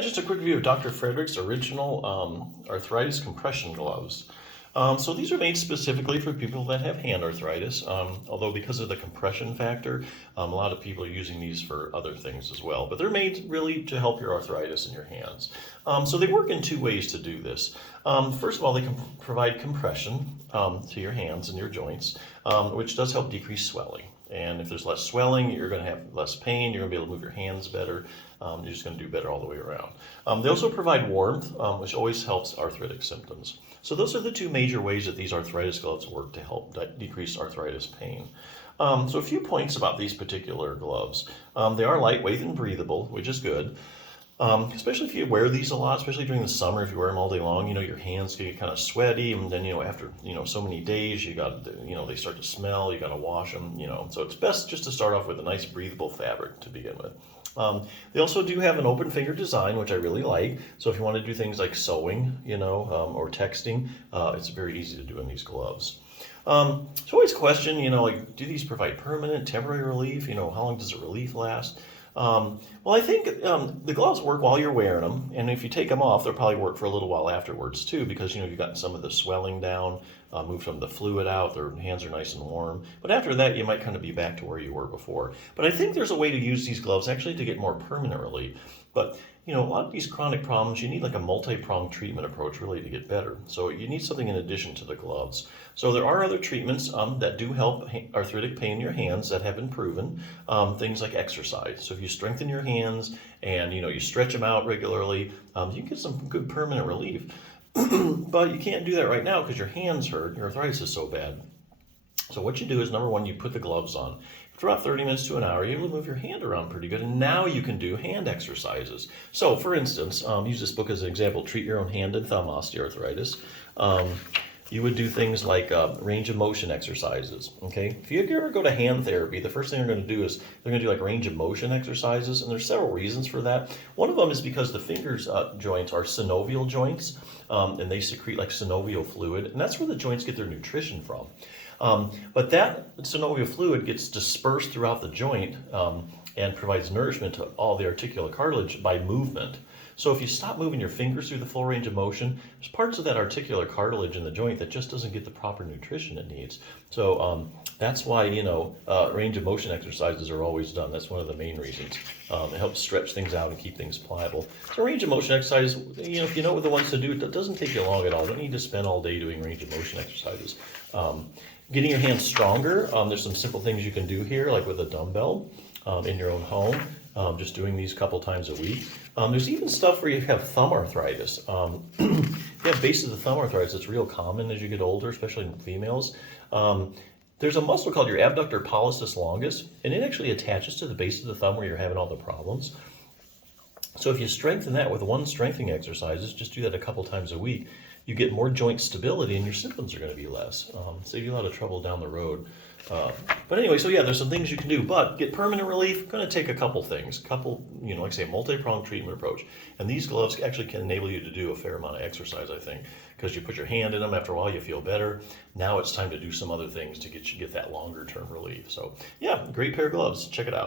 Just a quick view of Dr. Frederick's original arthritis compression gloves. So these are made specifically for people that have hand arthritis, although because of the compression factor, a lot of people are using these for other things as well. But they're made really to help your arthritis in your hands. So they work in two ways to do this. First of all, they can provide compression to your hands and your joints, which does help decrease swelling. And if there's less swelling, you're going to have less pain, you're going to be able to move your hands better, you're just going to do better all the way around. They also provide warmth, which always helps arthritic symptoms. So those are the two major ways that these arthritis gloves work to help decrease arthritis pain. So a few points about these particular gloves. They are lightweight and breathable, which is good. Especially if you wear these a lot, especially during the summer, if you wear them all day long, your hands get kind of sweaty, and then, after, so many days, they start to smell, you got to wash them, so it's best just to start off with a nice breathable fabric to begin with. They also do have an open finger design, which I really like. So if you want to do things like sewing, or texting, it's very easy to do in these gloves. It's always a question, do these provide permanent, temporary relief? How long does the relief last? Well, I think the gloves work while you're wearing them, and if you take them off, they'll probably work for a little while afterwards too, because you've gotten some of the swelling down, moved some of the fluid out, their hands are nice and warm. But after that, you might kind of be back to where you were before. But I think there's a way to use these gloves actually to get more permanent relief. But a lot of these chronic problems, you need like a multi-pronged treatment approach really to get better. So you need something in addition to the gloves. So there are other treatments that do help arthritic pain in your hands that have been proven. Things like exercise. So if you strengthen your hands and you stretch them out regularly, you can get some good permanent relief. But you can't do that right now because your hands hurt. Your arthritis is so bad. So what you do is, number one, you put the gloves on. For about 30 minutes to an hour, you're able to move your hand around pretty good, and now you can do hand exercises. So, for instance, use this book as an example, Treat Your Own Hand and Thumb Osteoarthritis. You would do things like range of motion exercises, okay? If you ever go to hand therapy, the first thing they're going to do is they're going to do like range of motion exercises, and there's several reasons for that. One of them is because the fingers joints are synovial joints, and they secrete like synovial fluid, and that's where the joints get their nutrition from. But that synovial fluid gets dispersed throughout the joint and provides nourishment to all the articular cartilage by movement. So if you stop moving your fingers through the full range of motion, there's parts of that articular cartilage in the joint that just doesn't get the proper nutrition it needs. So that's why, range of motion exercises are always done. That's one of the main reasons. It helps stretch things out and keep things pliable. So range of motion exercise, if you know the ones to do, it doesn't take you long at all. You don't need to spend all day doing range of motion exercises. Getting your hands stronger, there's some simple things you can do here, like with a dumbbell in your own home, just doing these a couple times a week. There's even stuff where you have thumb arthritis. If you have base of the thumb arthritis, it's real common as you get older, especially in females. There's a muscle called your abductor pollicis longus, and it actually attaches to the base of the thumb where you're having all the problems. So if you strengthen that with one strengthening exercises, just do that a couple times a week, you get more joint stability and your symptoms are going to be less. Save you a lot of trouble down the road. But anyway, so yeah, there's some things you can do, but get permanent relief, going to take a couple things. Like I say, a multi-pronged treatment approach. And these gloves actually can enable you to do a fair amount of exercise, I think, because you put your hand in them, after a while you feel better. Now it's time to do some other things to get that longer term relief. So yeah, great pair of gloves. Check it out.